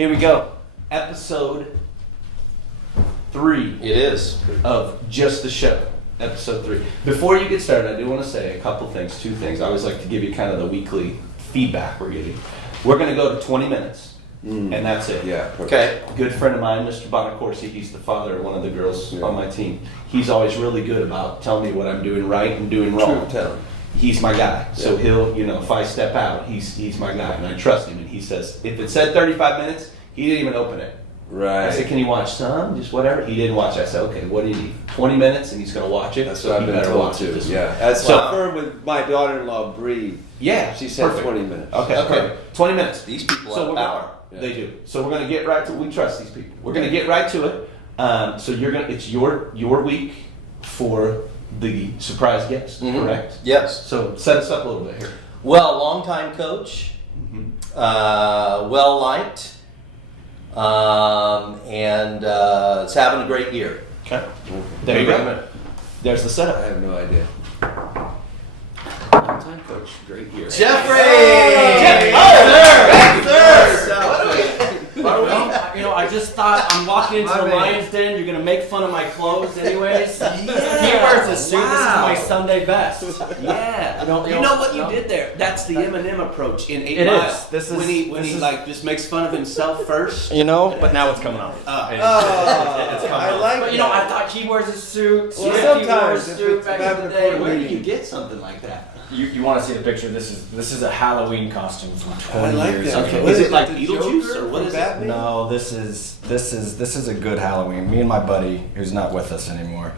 Here we go. Episode 3. It is. Of Just the Show. Episode 3. Before you get started, I do want to say a couple things, 2 things. I always like to give you kind of the weekly feedback we're getting. We're going to go to 20 minutes, and that's it. Yeah. Okay. A good friend of mine, Mr. Bonacorsi, he's the father of one of the girls on my team. He's always really good about telling me what I'm doing right and doing wrong. True. He's my guy. So he'll, if I step out, he's my guy, and I trust him. And he says, if it said 35 minutes, he didn't even open it. Right. I said, can you watch some? Just whatever. He didn't watch. I said, okay, what do you need? 20 minutes, and he's going to watch it. That's so what I've been told too. Yeah. That's so, I've heard with my daughter-in-law, Bree. Yeah. She said perfect. 20 minutes. Okay. 20 minutes. These people have power. They do. So we're going to get right to it. We trust these people. We're going to get right to it. So it's your week for the surprise guest, correct? Yes. So set us up a little bit here. Well, longtime coach, well liked, and it's having a great year. Okay. There you go. There's the setup. I have no idea. Longtime coach, great year. Jeffrey! I just thought I'm walking into the Lions Den. You're gonna make fun of my clothes, anyways. He wears a suit. This is my Sunday best. Yeah. You know what you did there? That's the Eminem approach in 8 It Mile. is. This is when he just makes fun of himself first. But now it's coming off. It's coming I off. like But I thought he wears a suit. Well, He sometimes wore a if suit it's back having in the a day. point Where do you get something like that? You want to see the picture? This is a Halloween costume from 20 like years that. ago. Okay. Is it like the Beetlejuice Joker or what from is Batman? No, this is a good Halloween. Me and my buddy, who's not with us anymore,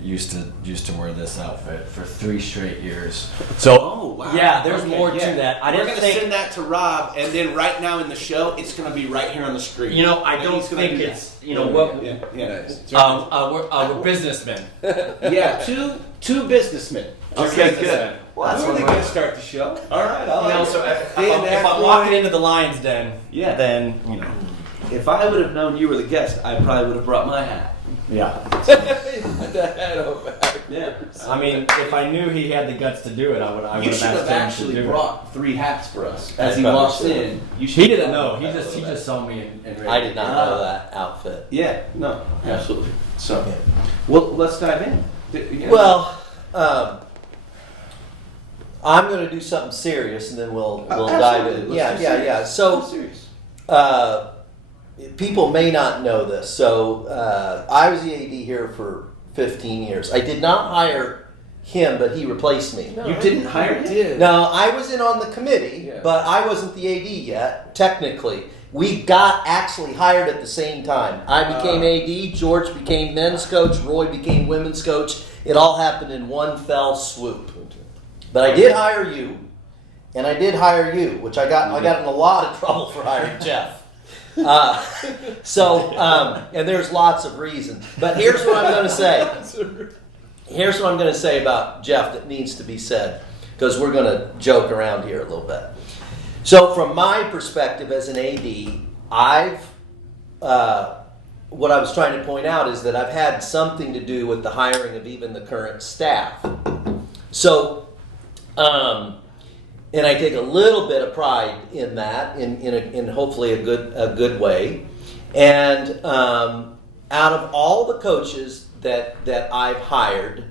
used to wear this outfit for 3 straight years. Oh, wow. Yeah, there's Okay, more to that. We're going to send that to Rob, and then right now in the show, it's going to be right here on the screen. I don't think it's what. Yeah. We're businessmen. Yeah, two businessmen. Okay, good. Well, that's where they're going to start the show. All right, So if I'm walking into the Lions Den, then If I would have known you were the guest, I probably would have brought my hat. yeah. The head over back. Yeah. I mean, if I knew he had the guts to do it, I would You have should have asked him to actually do brought 3 hats for us as I he probably walks should. in. You should He didn't know. He just saw me and I did not know that outfit. Yeah. No. Absolutely. So, well, let's dive in. Well, I'm going to do something serious, and then we'll dive in. Yeah. So, serious. people may not know this. So, I was the AD here for 15 years. I did not hire him, but he replaced me. You didn't hire him? No, I was in on the committee, but I wasn't the AD yet, technically. We got actually hired at the same time. I became AD, George became men's coach, Roy became women's coach. It all happened in one fell swoop. But I did hire you, and I did hire you, which I got in a lot of trouble for hiring Jeff. And there's lots of reasons. But here's what I'm going to say. Here's what I'm going to say about Jeff that needs to be said, because we're going to joke around here a little bit. So from my perspective as an AD, what I was trying to point out is that I've had something to do with the hiring of even the current staff. So, and I take a little bit of pride in that, in hopefully a good way. And out of all the coaches that I've hired,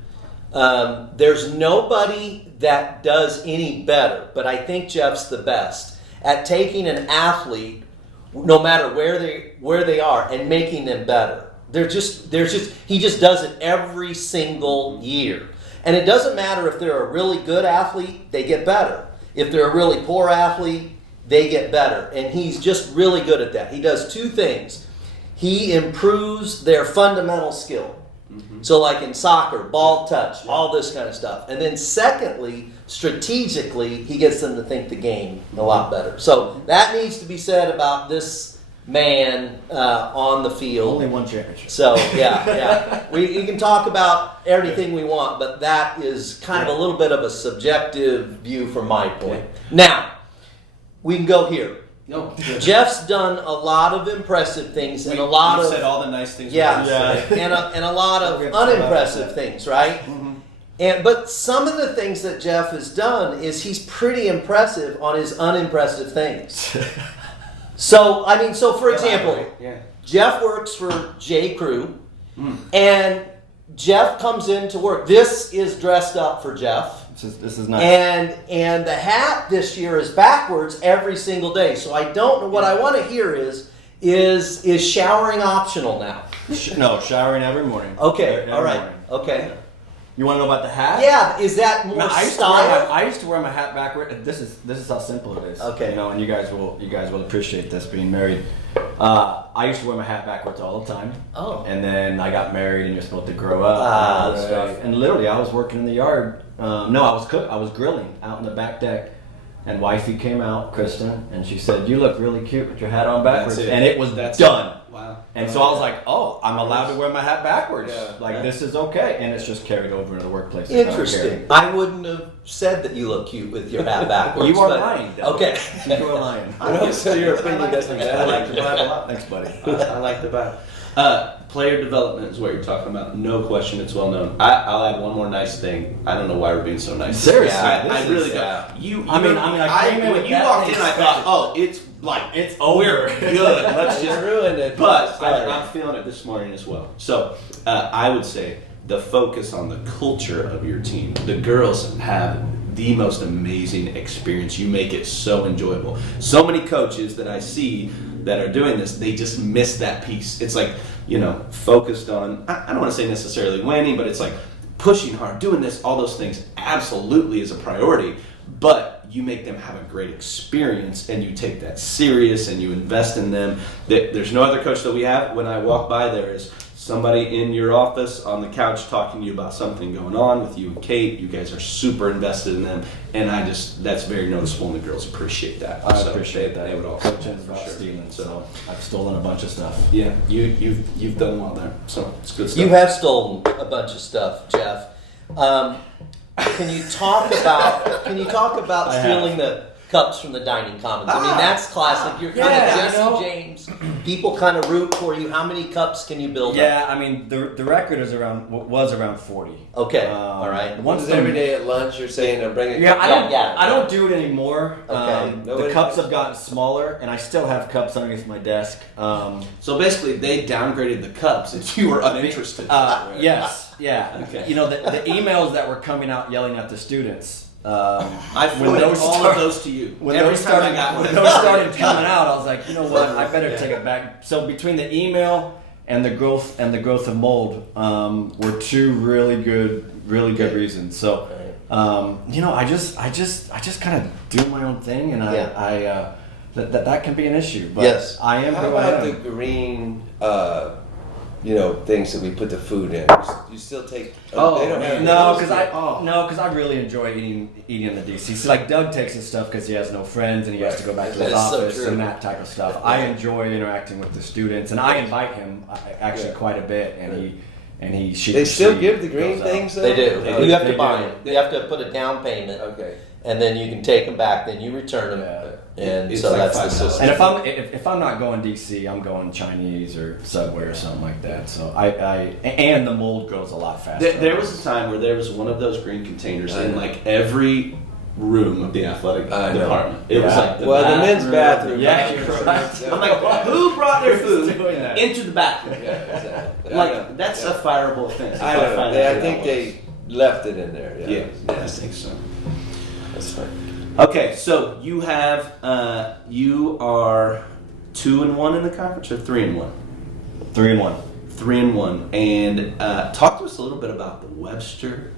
there's nobody that does any better, but I think Jeff's the best at taking an athlete, no matter where they are, and making them better. He just does it every single year. And it doesn't matter if they're a really good athlete, they get better. If they're a really poor athlete, they get better. And he's just really good at that. He does 2 things. He improves their fundamental skill. So like in soccer, ball touch, all this kind of stuff. And then secondly, strategically, he gets them to think the game a lot better. So that needs to be said about this man on the field. Only one championship. So, yeah. We can talk about everything we want, but that is kind of a little bit of a subjective view from my point. Now, we can go here. No. Jeff's done a lot of impressive things and a lot of... said all the nice things. And a lot of unimpressive things, right? Mm-hmm. But some of the things that Jeff has done is he's pretty impressive on his unimpressive things. So for example, Yeah. Jeff works for J. Crew, and Jeff comes into work. This is dressed up for Jeff. This is nice. And the hat this year is backwards every single day. So I don't know what I want to hear is showering optional now? No, showering every morning. Okay, Every all right, morning. okay. You want to know about the hat? Yeah, is that more No, style? I used to wear my hat backward. This is how simple it is. Okay. You know, and you guys will appreciate this being married. I used to wear my hat backwards all the time. Oh. And then I got married, and you're supposed to grow up and all that stuff. And literally, I was working in the yard. I was grilling out in the back deck. And wifey came out, Kristen, and she said, "You look really cute with your hat on backwards." That's it. And it was That's done. it. Wow. And so I was like, "Oh, I'm allowed to wear my hat backwards. Yeah. Like this is okay." And it's just carried over into the workplace. I don't care. Interesting. I wouldn't have said that you look cute with your hat backwards. You are but- lying. Devil. Okay. You are lying. So your opinion doesn't I matter. like the Bible a lot. Thanks, buddy. I like the Bible. Player development is what you're talking about. No question, it's well known. I'll add one more nice thing. I don't know why we're being so nice. Seriously, I this really is- don't. You, I mean, I came in when with you that walked in, I expected. thought, oh, it's we're good. Let's You just. ruined it. But Sorry. I'm feeling it this morning as well. So I would say the focus on the culture of your team. The girls have the most amazing experience. You make it so enjoyable. So many coaches that I see that are doing this, they just miss that piece. It's like, focused on, I don't want to say necessarily winning, but it's like pushing hard, doing this, all those things absolutely is a priority. But you make them have a great experience, and you take that serious, and you invest in them. There's no other coach that we have. When I walk by, there is somebody in your office on the couch talking to you about something going on with you and Kate. You guys are super invested in them, and that's very noticeable, and the girls appreciate that. I So appreciate that. They would all Coaching for about sure. stealing, So so I've stolen a bunch of stuff. yeah, you've done well there. So it's good stuff. You have stolen a bunch of stuff, Jeff. Can you talk about I stealing the cups from the dining commons? I mean, that's classic. You're kind Yeah, of you Jesse know. James. People kind of root for you. How many cups can you build up? Yeah, I mean the record was around 40. Okay, all right. Once Once every day at lunch, you're saying I'm bringing. Yeah, Yeah. I don't do it anymore. Okay. The Nobody cups does. have gotten smaller, and I still have cups underneath my desk. So basically, they downgraded the cups if you were uninterested. Yes, yeah. Okay. You know the emails that were coming out yelling at the students. I when forwarded those all start- of those to you. When Every those time I started, got one. when those started coming out, I was like, you know what? I better take it back. So between the email and the growth of mold, were two really good reasons. So, I just kind of do my own thing, and that can be an issue. But Yes. I am. How who I about am. the green, things that we put the food in? You still take? Oh, they don't have No, those because yet. I really enjoy eating in the DC. So like Doug takes his stuff because he has no friends and he has to go back to his That's so office true. and that type of stuff. I enjoy interacting with the students, and I invite him actually quite a bit, and he They still give the green things. Though? They do. They You have do. to buy them. You have to put a down payment, Okay. and then you can take them back. Then you return them, and It's so like that's the $5. system. And if I'm not going DC, I'm going Chinese or Subway or something like that. So and the mold grows a lot faster. There was a time where there was one of those green containers I in know. like every room of the athletic I know. department. It was Yeah. like the men's bathroom. Yeah, you're you're right. I'm like, who brought their food doing that? into the bathroom? Yeah, exactly. I know. Like that's a fireable offense. I if know. find I out who think that they left it in there. was. Yeah. Yeah, I think so. That's fine. Okay, so you have you are 2-1 in the conference or 3-1? 3-1. 3-1, and talk to us a little bit about the Webster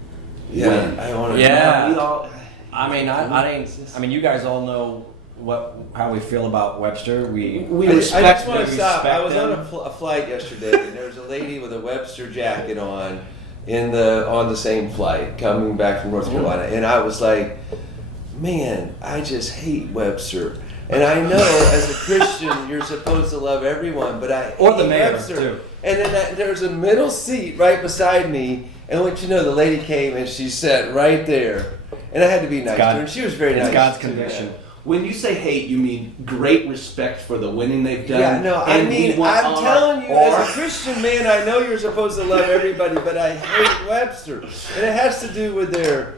Yeah, win. I want to. Yeah. We all, I mean, you guys all know how we feel about Webster. We I respect just want them, to stop. I was respect on them. a flight yesterday, and there was a lady with a Webster jacket on on the same flight coming back from North Carolina, and I was like, man, I just hate Webster. And I know as a Christian you're supposed to love everyone, but I Or the hate mayor, Webster. too. And then there was a middle seat right beside me, and what you know, the lady came and she sat right there, and I had to be nice to her, and she was very nice. It's God's to me. conviction. when you say hate, you mean great respect for the winning they've done. Yeah, no, I and we mean, want I'm our- telling you, our- as a Christian man, I know you're supposed to love everybody, but I hate Webster. And it has to do with their,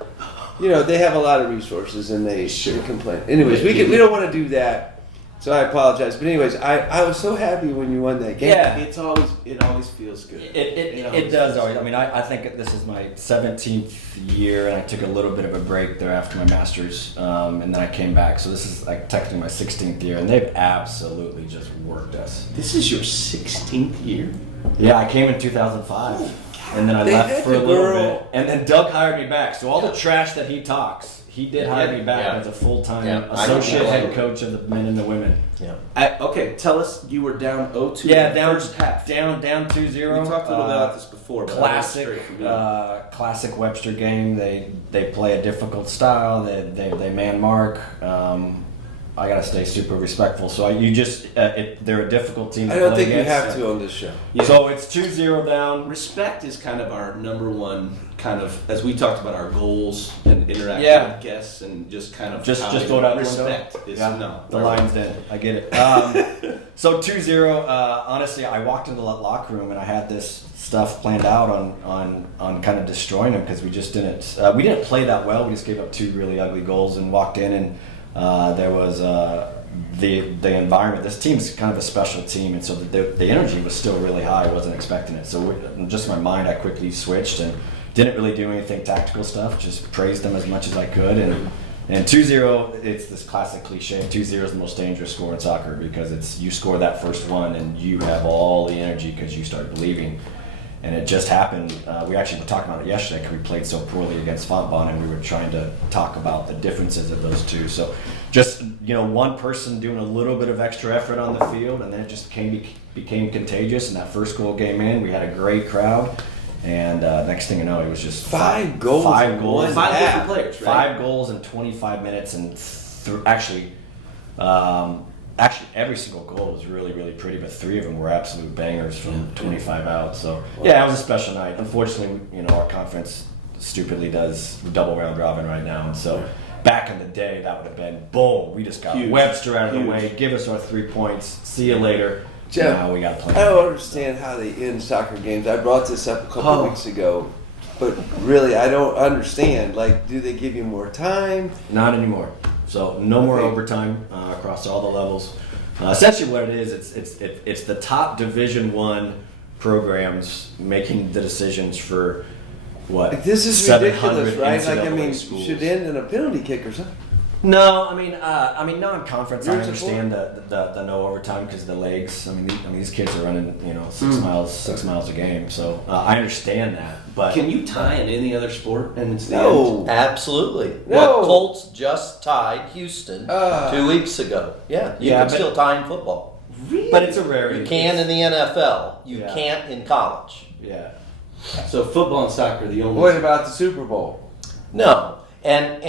they have a lot of resources and they should complain. Anyways, we don't want to do that. So I apologize. But anyways, I was so happy when you won that game. Yeah. it always feels good. It does always. I mean, I think this is my 17th year, and I took a little bit of a break there after my master's, and then I came back. So this is like technically my 16th year, and they've absolutely just worked us. This is your 16th year. Yeah, I came in 2005, and then I They left had for a the little girl- bit, and then Doug hired me back. So all the trash that he talks, he did hire me back Yeah. as a full-time Yeah. associate I- head coach of the men and the women. Yeah. Okay, tell us, you were down 0-2 Yeah, in the down first half. down 2-0. We talked a little bit about this before. But Classic, I wasn't straight from classic Webster game. They play a difficult style. They man mark. I gotta stay super respectful. So they're a difficult team to I don't play think you against. have to on this show. Yeah. So it's 2-0 down. Respect is kind of our number one kind of, as we talked about our goals and interacting Yeah. with guests and just kind of Just how throw we- it out the respect window. is Yeah, no. the line's dead. I get it. So 2-0. Honestly, I walked into the locker room and I had this stuff planned out on kind of destroying them because we just didn't play that well. We just gave up 2 really ugly goals and walked in, and there was the environment. This team's kind of a special team, and so the energy was still really high. I wasn't expecting it. So just in my mind, I quickly switched and didn't really do anything tactical stuff. Just praised them as much as I could, and 2-0, it's this classic cliche. 2-0 is the most dangerous score in soccer because it's you score that first one and you have all the energy because you start believing. And it just happened. We actually were talking about it yesterday because we played so poorly against Fontbonne, and we were trying to talk about the differences of those two. So just, one person doing a little bit of extra effort on the field, and then it just became contagious. And that first goal came in. We had a great crowd. And next thing you know, it was just Five goals. Five different players, right? 5 goals in 25 minutes, and actually, every single goal was really, really pretty, but 3 of them were absolute bangers from 25 out. So yeah, it was a special night. Unfortunately, our conference stupidly does double round robin right now, and so back in the day, that would have been boom. We just got Huge. Webster out of the Huge. way. Give us our 3 points. See you later. Jeff, Now we got to play. I don't understand how they end soccer games. I brought this up a couple Oh. weeks ago, but really, I don't understand. Like, do they give you more time? Not anymore. So no more Okay. overtime across all the levels. Essentially, what it is, it's the top Division I programs making the decisions for what? Like, this is 700 ridiculous, right? Like, I NCAA mean, schools. should end in a penalty kick or something. No, I mean non-conference. I Yours understand the no overtime because of the legs. I mean, these kids are running 6 miles a game, so I understand that. But Can you tie in any other sport and it's the No. end? Absolutely. No. The Colts just tied Houston Ah. 2 weeks ago. Yeah, you Yeah, can but- still tie in football. but it's a rarity. You can in the NFL. You Yeah. can't in college. Yeah. So football and soccer are the only. What about the Super Bowl? No, and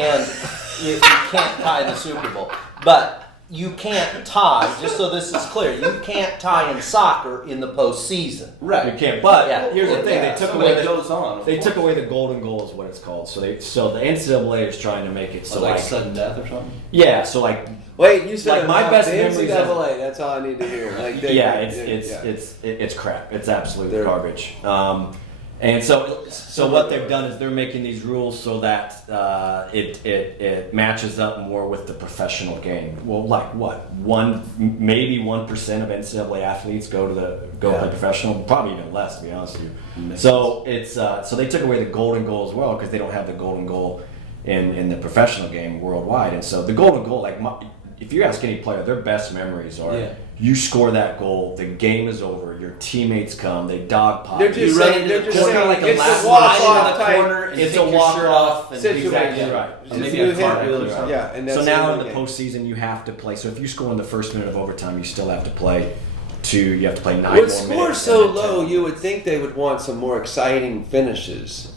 you can't tie the Super Bowl, but you can't tie. Just so this is clear, you can't tie in soccer in the postseason. Right. You can't. But Yeah. here's the thing: Yeah, they took so away it the goes on. of They course. took away the golden goal is what it's called. So the NCAA is trying to make it so like like sudden death or something. yeah. So like Wait, you said Like, my best the memories of- NCAA. That's all I need to hear. Like, yeah, yeah. it's crap. It's absolute They're- garbage. And so what they've done is they're making these rules so that it matches up more with the professional game. Well, like what? Maybe 1% of NCAA athletes go to play professional. Probably even less, to be honest with you. So it's so they took away the golden goal as well because they don't have the golden goal in the professional game worldwide. And so the golden goal, if you ask any player, their best memories are you score that goal, the game is over, your teammates come, they dogpile. They're just run saying, into they're the just corner saying, like a it's last a walk line in off the type. corner and It's take a your walk shirt off. and situation. Exactly right. Just Maybe do a hit cartwheel or it. something. Yeah, and that's So now in the the game. postseason, you have to play. So if you score in the first minute of overtime, you still have to play you have to play 9 more With minutes. scores so and then 10. low, you would think they would want some more exciting finishes.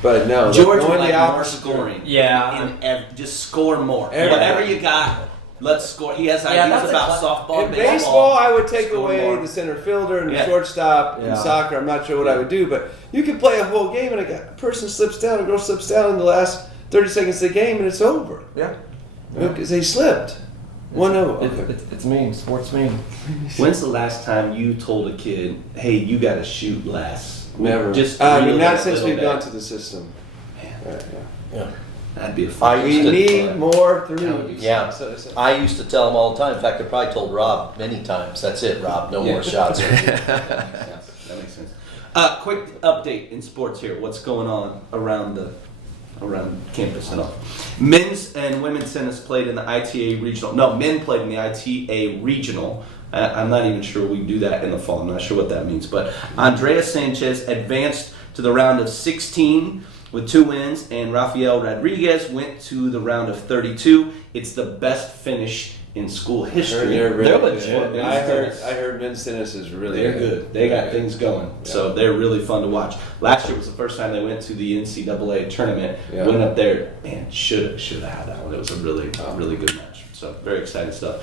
But no, George they're would going like the more opposite scoring. Yeah. Just score more. Every- Whatever you got, let's score. He has ideas that's a about softball, In baseball. baseball, I would take Score away more. the center fielder and the Yeah. shortstop. In Yeah. soccer, I'm not sure what I would do, but you could play a whole game and a person slips down, a girl slips down in the last 30 seconds of the game, and it's over. Yeah. Because they slipped. 1-0. It's mean. Sports mean. When's the last time you told a kid, "Hey, you got to shoot less"? Never. Just I mean, really not a since little we've bit. gone to the system. Man. Right, yeah. Yeah. That'd be a fun. We need more threes. Yeah, So- I used to tell them all the time. In fact, I probably told Rob many times. That's it, Rob. No more shots. Yeah, that makes sense. Quick update in sports here. What's going on around campus and all? Men's and women's tennis played in the ITA regional. No, men played in the ITA regional. I'm not even sure we do that in the fall. I'm not sure what that means. But Andrea Sanchez advanced to the round of 16 with 2 wins, and Rafael Rodriguez went to the round of 32. It's the best finish in school history. They're really They're good. legit. I heard men's tennis is really They're good. They got things going. So they're really fun to watch. Last year was the first time they went to the NCAA tournament. Yeah. Went up there, man, should have had that one. It was a really good match. So very exciting stuff.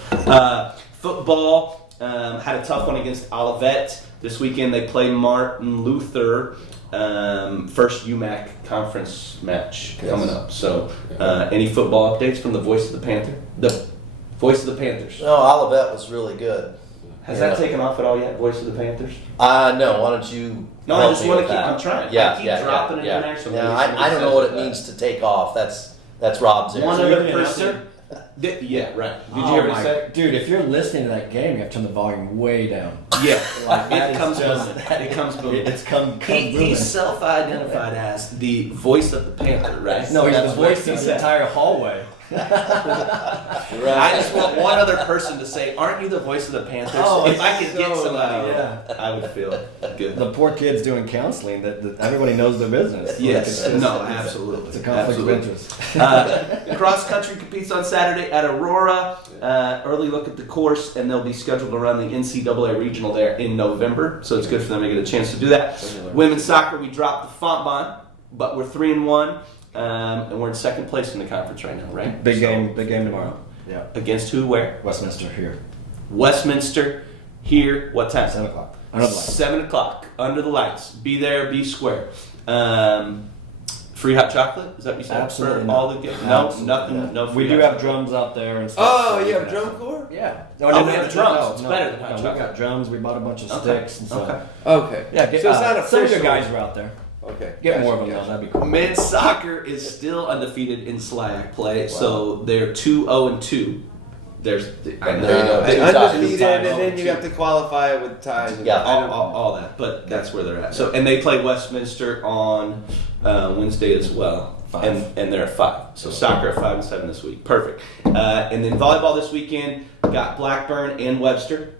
Football had a tough one against Olivet. This weekend they play Martin Luther. First UMAC conference match coming up. So any football updates from the voice of the Panther? The voice of the Panthers. No, Olivet was really good. Has that taken off at all yet? Voice of the Panthers? No. Why don't you? No, I help just me want to with keep. that? I'm trying. Yeah, I keep yeah, dropping it yeah, in there. So yeah. maybe I somebody don't know says what it that. means to take off. That's Rob's One area. other the person. announcer? Yeah, right. Did you Oh hear what my- he said? Dude, if you're listening to that game, you have to turn the volume way down. Yeah, That it is comes just- booming. It comes booming. It's come He's booming. self-identified as the voice of the Panther, right? No, he's That's the what voice he of the said. entire hallway. I just want one other person to say, "Aren't you the voice of the Panthers?" Oh, if I could get so somebody, loud. I would feel good. The poor kid's doing counseling. That everybody knows their business. Yes, It's just- no, it's- absolutely. It's a conflict Absolutely. of interest. Cross country competes on Saturday at Aurora. Early look at the course, and they'll be scheduled around the NCAA regional there in November. So it's good for them to get a chance to do that. Women's soccer, we dropped the Fontbonne, but we're 3-1, and we're in second place in the conference right now, right? Big So, game tomorrow. Yeah, against who? Where? Westminster here, Westminster. Here. What time? 7:00. Under the lights. 7 o'clock. Under the lights. Be there. Be square. Free hot chocolate? Is that what you said? Absolutely For not. all the no, Absolutely nothing. not. No. Free We do hot have chocolate. drums out there and stuff. Oh, so you have can drum corps? Yeah. Oh, we have drums. It's better than hot We chocolate. got drums. We bought a bunch of Okay. sticks and stuff. Okay. Okay. Yeah, so it's not some of official. your guys are out there. Okay. Get Gotcha, more of them gotcha. though. That'd be cool. Men's soccer is still undefeated in SLIAC play, so they're 2-0-2. There's I know. There you go. They Two ties. undefeated, and then you have to qualify it with ties. and- Yeah. all that, but that's where they're at. So, and they play Westminster on Wednesday as well, 5. and they're at 5. So soccer at 5 and 7 this week, perfect. And then volleyball this weekend got Blackburn and Webster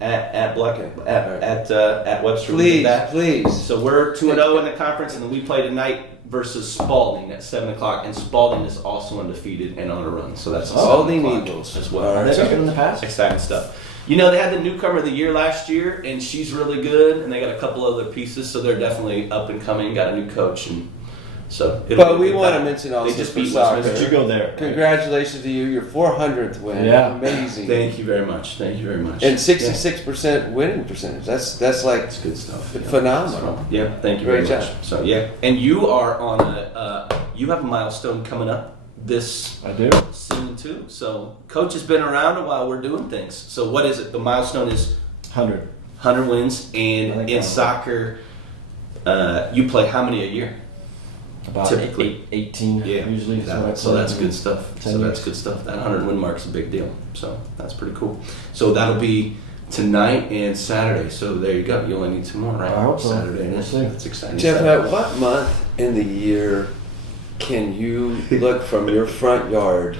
at Webster. We did Please, that. please. So we're 2-0 in the conference, and then we play tonight versus Spalding at 7 o'clock. And Spalding is also undefeated and on a run, so that's Spalding 7 o'clock Eagles. as All well. right. They've been in the past. Exciting stuff. You know, they had the newcomer of the year last year, and she's really good, and they got a couple other pieces, so they're definitely up and coming. Got a new coach, and so. it'll But be we good want to battle. mention also They just for beat soccer. Westminster. Did you go there? Congratulations to you, your 400th win. Yeah. Amazing. Thank you very much. Thank you very much. And 66% winning percentage. That's like That's good stuff. Yeah. phenomenal. Yeah, thank you Great very job. much. So yeah, and you are on you have a milestone coming up this I do. soon too. So coach has been around a while. We're doing things. So what is it? The milestone is 100. 100 wins, I and think in so. soccer, you play how many a year? About Typically. 18 usually. Is what I So play. that's good stuff. 10 So that's years. good stuff. That 100 win mark's a big deal. So that's pretty cool. So that'll be tonight and Saturday. So there you go. You only need 2 more, right? I hope so. Saturday. We'll see. That's exciting. Jeff, stuff. at what month in the year can you look from your front yard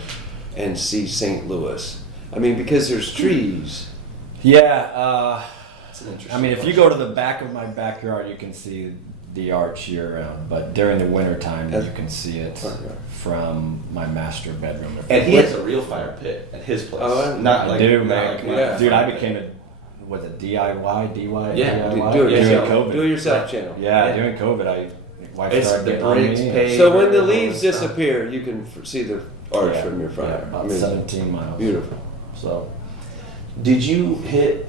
and see St. Louis? I mean, because there's trees. Yeah. That's an interesting I mean, if you question. go to the back of my backyard, you can see the arch year round. But during the winter time, you can see it Front yard. from my master bedroom. And he has a real fire pit at his place. Oh, not I like do, not man. like mine. Yeah. Dude, I became a DIY, DIY. Yeah, DIY? Do it Yeah, yourself. During COVID. Do it yourself channel. Yeah, Yeah. during COVID, wife It's started the getting on bricks me. paved. So when the all this leaves stuff. disappear, you can see the arch Yeah, from your front yeah, yard. about Amazing. 17 miles. Beautiful. So Did you hit?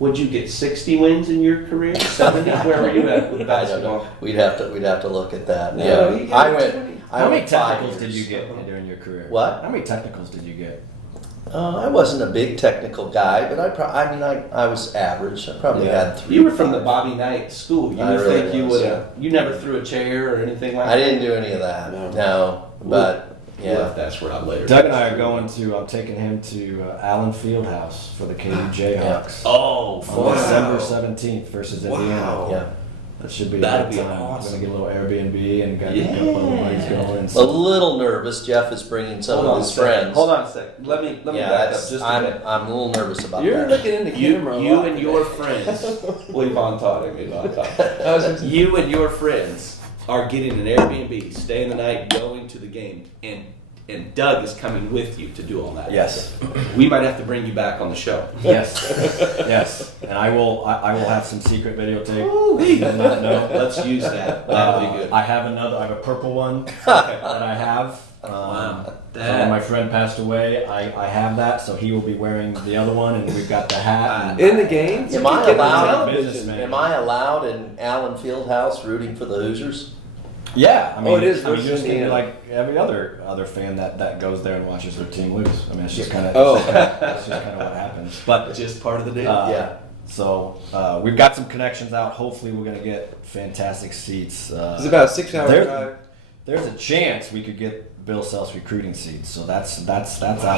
Would you get 60 wins in your career? 70? Where were you at with I don't basketball? know. We'd have to look at that. No, Yeah, you got I went. 20. I how many went 5 technicals did you years. get during your career? What? How many technicals did you get? I wasn't a big technical guy, but I was average. I probably Yeah. had 3. You were from or the 5. Bobby Knight school. You I would really think you was, would have. You never threw a chair or anything like that. I didn't do any of that. No. No. But We'll have to ask Rob later. Doug and I are going to. I'm taking him to Allen Fieldhouse for the KU Jayhawks. Oh, On fun. December 17th versus Indiana. yeah. That should be That'd a be good time. awesome. We're gonna get a little Airbnb and got Yeah. a couple of buddies going. A little nervous. Jeff is bringing some of his friends. Hold on a second. Let me Yeah, back up that's, just a I'm bit. a little nervous about You're that. looking in the camera. a You lot and today. your friends. Well, Yvonne taught him. Yvonne taught him. I was just- You and your friends are getting an Airbnb, staying the night, going to the game, and Doug is coming with you to do all that. Yes. We might have to bring you back on the show. Yes, yes, and I will have some secret videotape. Ooh, You did not know. Let's use that. That'd be good. I have another. I have a purple one that I have. Wow. When my friend passed away, I have that, so he will be wearing the other one, and we've got the hat. And, In the games? Am You I get on allowed- television. Am I allowed in Allen Fieldhouse rooting for the Hoosiers? yeah, I mean, it is I mean, versus you're just gonna be Indiana. like every other fan that goes there and watches their team lose. I mean, it's just kind of that's just kind of what happens. But Just part of the deal. Yeah. So we've got some connections out. Hopefully, we're gonna get fantastic seats. It's about a 6-hour There- drive. There's a chance we could get Bill Self's recruiting seats, so that's out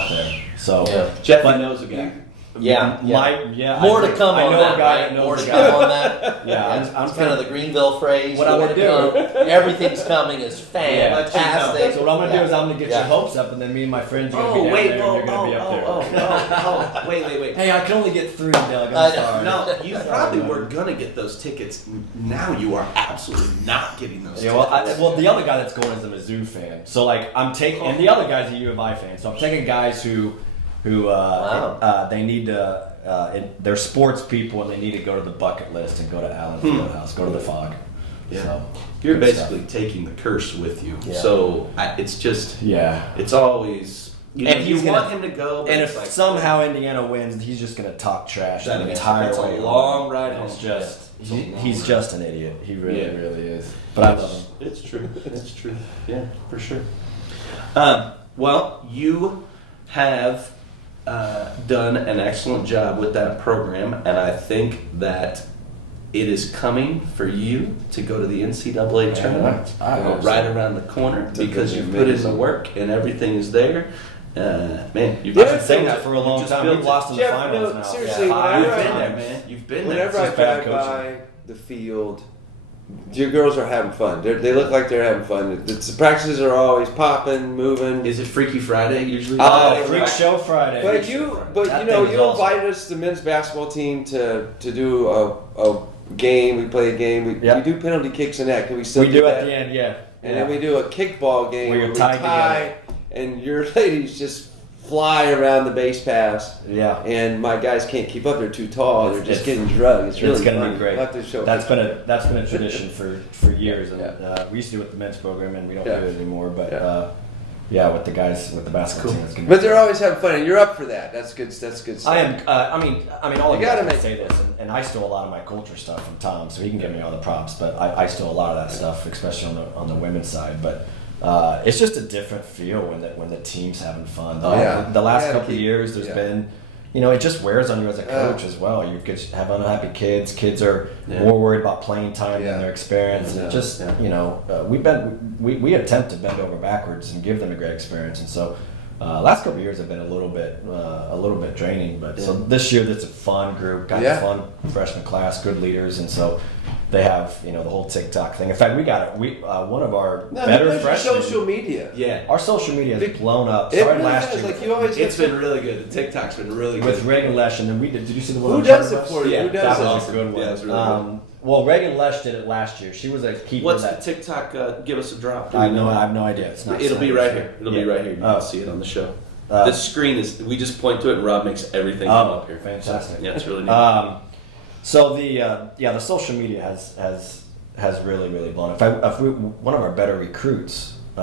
there. So Yeah. Jeff but- knows a guy. Yeah. More More to come I on know that, a guy right? that knows More a to guy. come on that. Yeah, I'm It's kind of the Greenville phrase. What I'm more gonna to do- come. Everything's coming is fantastic. So what I'm gonna do is I'm gonna get Yeah. your hopes up, and then me and my friends are gonna Oh, be down wait, there, and you're gonna be up there. wait. Hey, I can only get 3, Doug. I I'm know. sorry. No, you Sorry, probably buddy. were gonna get those tickets. Now you are absolutely not getting those Yeah, tickets. well, the other guy that's going is a Mizzou fan. So like I'm taking, and the other guy's a U of I fan. So I'm taking guys who Wow. they need to they're sports people and they need to go to the bucket list and go to Allen Fieldhouse, go to the Fog. Yeah. So, You're good basically taking the curse with you. Yeah. So it's just, stuff. Yeah. it's always, you And know, he's you want gonna- him to go, but And it's if like, somehow Indiana wins, he's just gonna talk trash That the is- entire it's a way. long home. ride It's home. just Yeah. he's just an idiot. He really, Yeah. really is. But I love him. It's true. It's true. Yeah, for sure. Well, you have done an excellent job with that program, and I think that it is coming for you to go to the NCAA tournament I hope right so. around the corner It's because gonna you've be put in the amazing. work and everything is there. Man, you've I've Yeah, been saying built that it. for a You long just time. built We've it. lost in the Jeff, finals no, now. seriously, Yeah, when I five You've ride- been there, times. man. You've been Whenever there. I It's bad drive by coaching. the field, your girls are having fun. They look like they're having fun. The practices are always popping, moving. Is it Freaky Friday usually? Oh, Freak Show Friday. But you That know, thing's you awesome. invited us, the men's basketball team, to do a game. We play a game. We Yeah. do penalty kicks and that. Can we still We do that? at the end, yeah. And then we do a kickball game Where you're we tied tie, and your ladies just fly around the base pass. Yeah. And my guys can't keep up; they're too tall. They're just It's- getting drugged. It's really It's gonna fun. be great. We'll have to show That's been a tradition for years, and Yeah. we used to do it with the men's program, and we don't Yeah. do it anymore. But Yeah. with the guys with the basketball team, it's gonna be But they're always having fun, and you're up for that. That's good. That's good stuff. I am. I mean, all of You you gotta guys make- say this, and I steal a lot of my culture stuff from Tom, so he can give me all the props. But I steal a lot of that stuff, especially on the women's side. But it's just a different feel when the team's having fun. The last Yeah, couple of years, there's yeah. been. It just wears on you as a coach as well. You could have unhappy kids. Kids are Yeah. more worried about playing time Yeah. than their experience. Yeah. And just Yeah. we attempt to bend over backwards and give them a great experience. And so last couple of years have been a little bit draining. But so this year, it's a fun group, got Yeah. a fun freshman class, good leaders, and so they have the whole TikTok thing. In fact, we got it. One of our better because your freshmen. social media. Yeah. Our social media has blown up. It Started really last is. year Like you always. It's been really good. The TikTok's been really with good. Reagan Lesh, and then we did. Did you see the one? Who on does it Charter for Bus? you? Yeah, Who does That it? was awesome. a good one. Yeah, it was really good. Well, Reagan Lesh did it last year. She was a keeper. What's that the TikTok? Give us a drop. I know. I have no idea. It's not. It'll be set. right here. It'll be Yeah. right here. You Oh. can see it on the show. Uh, the screen is. We just point to it, and Rob makes everything come Oh, up here. fantastic. Yeah, it's really neat. So the social media has really blown up. One of our better recruits, we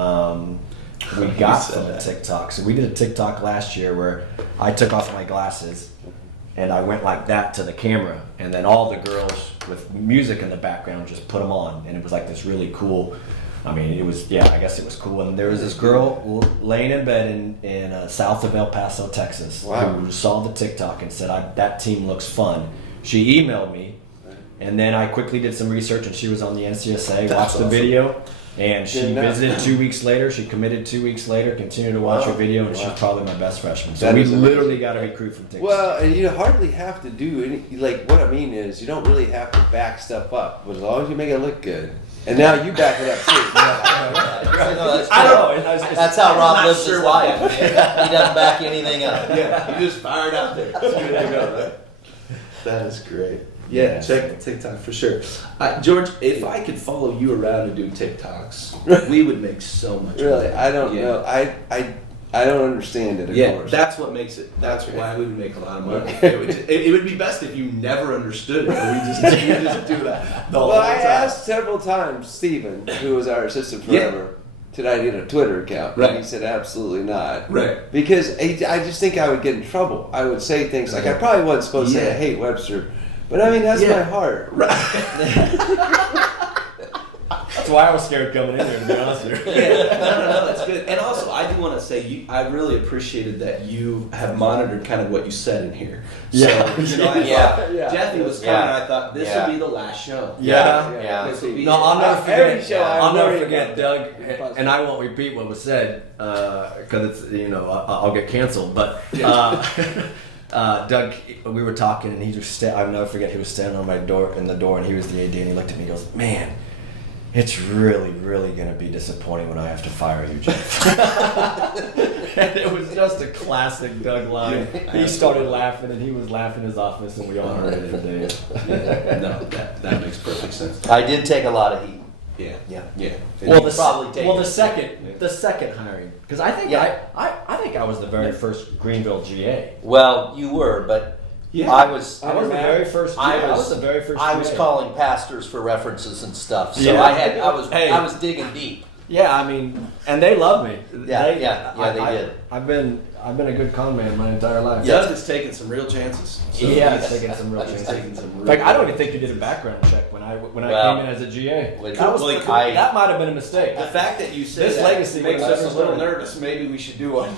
got said from the that. TikTok. So we did a TikTok last year where I took off my glasses and I went like that to the camera, and then all the girls with music in the background just put them on, and it was like this really cool. I mean, it was I guess it was cool. And there was this girl laying in bed in south of El Paso, Texas, Wow. who saw the TikTok and said, "That team looks fun." She emailed me, and then I quickly did some research, and she was on the NCSA. That's Watched the awesome. video, And she Good enough. visited 2 weeks later. She committed 2 weeks later, continued to watch her video, and she's probably my best freshman. So That we is amazing. literally got to recruit from TikTok. Well, and you hardly have to do any, like, what I mean is, you don't really have to back stuff up, but as long as you make it look good. And now you back it up too. I don't know. That's how Rob lives his life. He doesn't back anything up. Yeah, you just fire it out there. There you go, right? That is great. Yeah, check TikTok for sure. George, if I could follow you around and do TikToks, we would make so much Really, money. I don't know. I don't understand it, of Yeah, course. that's what makes it. That's why we would make a lot of money. It would be best if you never understood it. And we just do that the whole Well, I time. asked several times Stephen, who was our assistant forever, did I get a Twitter account? Right. And he said absolutely not. Right. Because I just think I would get in trouble. I would say things like, I probably wasn't supposed to say I hate Webster, but I mean, that's my heart. That's why I was scared coming in there, to be honest with you. No, that's good. And also, I do want to say, I really appreciated that you have monitored kind of what you said in here. Yeah. So, you know, I thought Yeah. Jeffy was coming, and I thought this will be the last show. Yeah. This will be No, I'll never Every forget. show I'm I'll never worried forget about Doug, that. and I won't repeat what was said because it's I'll get canceled. But Doug, we were talking, and he was I'll never forget. He was standing on my door in the door, and he was the AD, and he looked at me, and he goes, "Man, it's really, really going to be disappointing when I have to fire you, Jeff." And it was just a classic Doug line. He started laughing, and he was laughing in his office, and we all heard it today. No, that makes perfect sense. I did take a lot of heat. Yeah. Well, the second hiring, because I think I think I was the very first Greenville GA. Well, you were, but Yeah. I was. I was the very first. GA. I was the very first. I was GA. calling pastors for references and stuff, so Yeah. I was digging deep. Yeah, I mean, and they love me. Yeah, they did. I've been a good con man my entire life. Doug is taking some real chances. So Yeah, he's taking some real he's chances. taking some real In fact, I don't even think you did a background check when I came in as a GA. Which- That, I- that might have been a mistake. The fact that you said This that legacy makes was us a little understood. nervous. Maybe we should do one.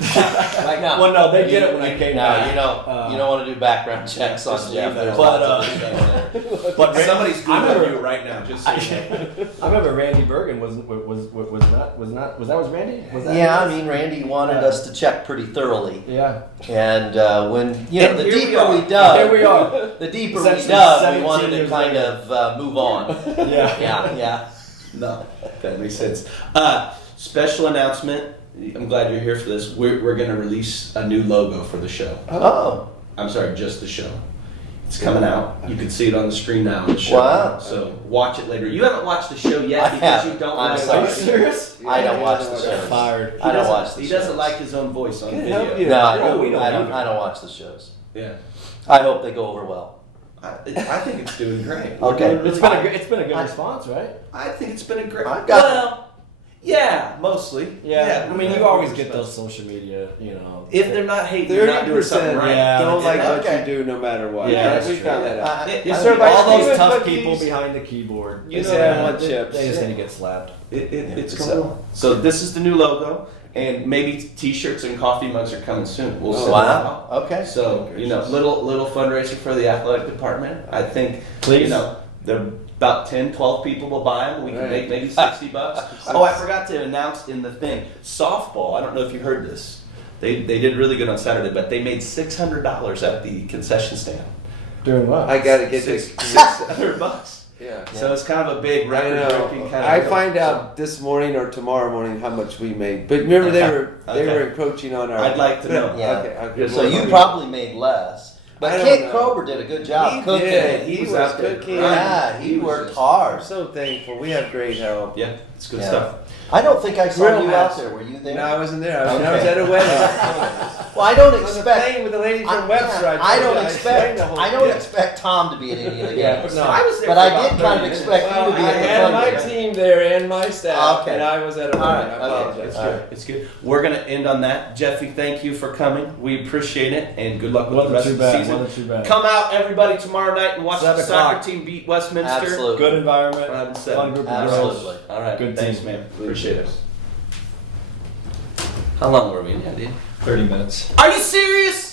Like now, Well, no, they did it when I came No, back. you don't want to do background checks on Just Jeff. leave that There's alone. lots of things there. But Somebody's I remember- Googling you right now. Just so you know. I remember Randy Bergen was that Randy? Was that Yeah, I his? mean, Randy wanted us to check pretty thoroughly, Yeah. and when And the here we deeper are. we dug, Here we are. the deeper we Essentially dug, we 17 wanted to years kind later. of move on. Yeah. Yeah. No, that makes sense. Special announcement. I'm glad you're here for this. We're going to release a new logo for the show. Oh, I'm sorry, just the show. It's coming out. You can see it on the screen now. On the show. Wow. So watch it later. You haven't watched the show yet I because you haven't. don't I'm like sorry. Are you serious? I don't watch the shows. Fired. I don't watch the He shows. doesn't like his own voice on Can't video. help you. No, I No, don't. we don't I don't. either. I don't watch the shows. Yeah. I hope they go over well. I think it's doing great. Okay. It's been a good response, right? I think it's been a great. I've got- Well, yeah, mostly. I mean, we've you had always good get response. those social media, If they're not hating, you're not doing something 30% right. Yeah. don't like what Okay. you do no matter what. Yeah, we that's found true. that out. It- You I serve mean, ice all cream those with tough cookies? people behind the keyboard. You know, They just need to get slapped. It's Yeah. going on. So this is the new logo, and maybe T-shirts and coffee mugs are coming soon. We'll send them out. Wow. Okay. So little fundraiser for the athletic department. I think Please. the about 10, 12 people will buy them. We can Right. make maybe $60. Oh, I forgot to announce in the thing softball. I don't know if you heard this. They did really good on Saturday, but they made $600 at the concession stand. Doing what? I got to get this. $600. Yeah. So it's kind of a big I record-breaking know. kind of. I deal. find out this morning or tomorrow morning how much we made. But remember, they Okay. were encroaching on our. I'd like to know. Yeah. Okay. So you probably made less. I But don't Kit know. Krober did a good job He cooking. did. He He was was out there cooking. Yeah, he was worked just- hard. I'm so thankful. We have great help. Yeah, it's good Yeah. stuff. I don't think I saw Grill you out master. there. Were you there? No, I wasn't there. I was Okay. at a wedding. Well, I don't On the expect. plane with the lady from I, Webster. I told don't you, I explained expect. the whole I don't yeah. expect Tom to be at any of the Yeah, games. no. I was there But for I about did kind 30 of minutes. expect Well, you to be I at the had my fundraiser. team there and my staff, Okay. and I was at a wedding. All right, I okay. apologize. It's All good. right. It's good. We're gonna end on that. Jeffy, thank you for coming. We appreciate it, and good luck with the Wasn't rest too of the bad. season. Wasn't too bad. Come out, everybody, tomorrow night and watch the 7 soccer o'clock. team beat Westminster. Absolutely. Good environment. 5 and 7. Fun group of Absolutely. girls. All right. Good Thanks, team. man. Appreciate it. How long were we in, dude? 30 minutes. Are you serious?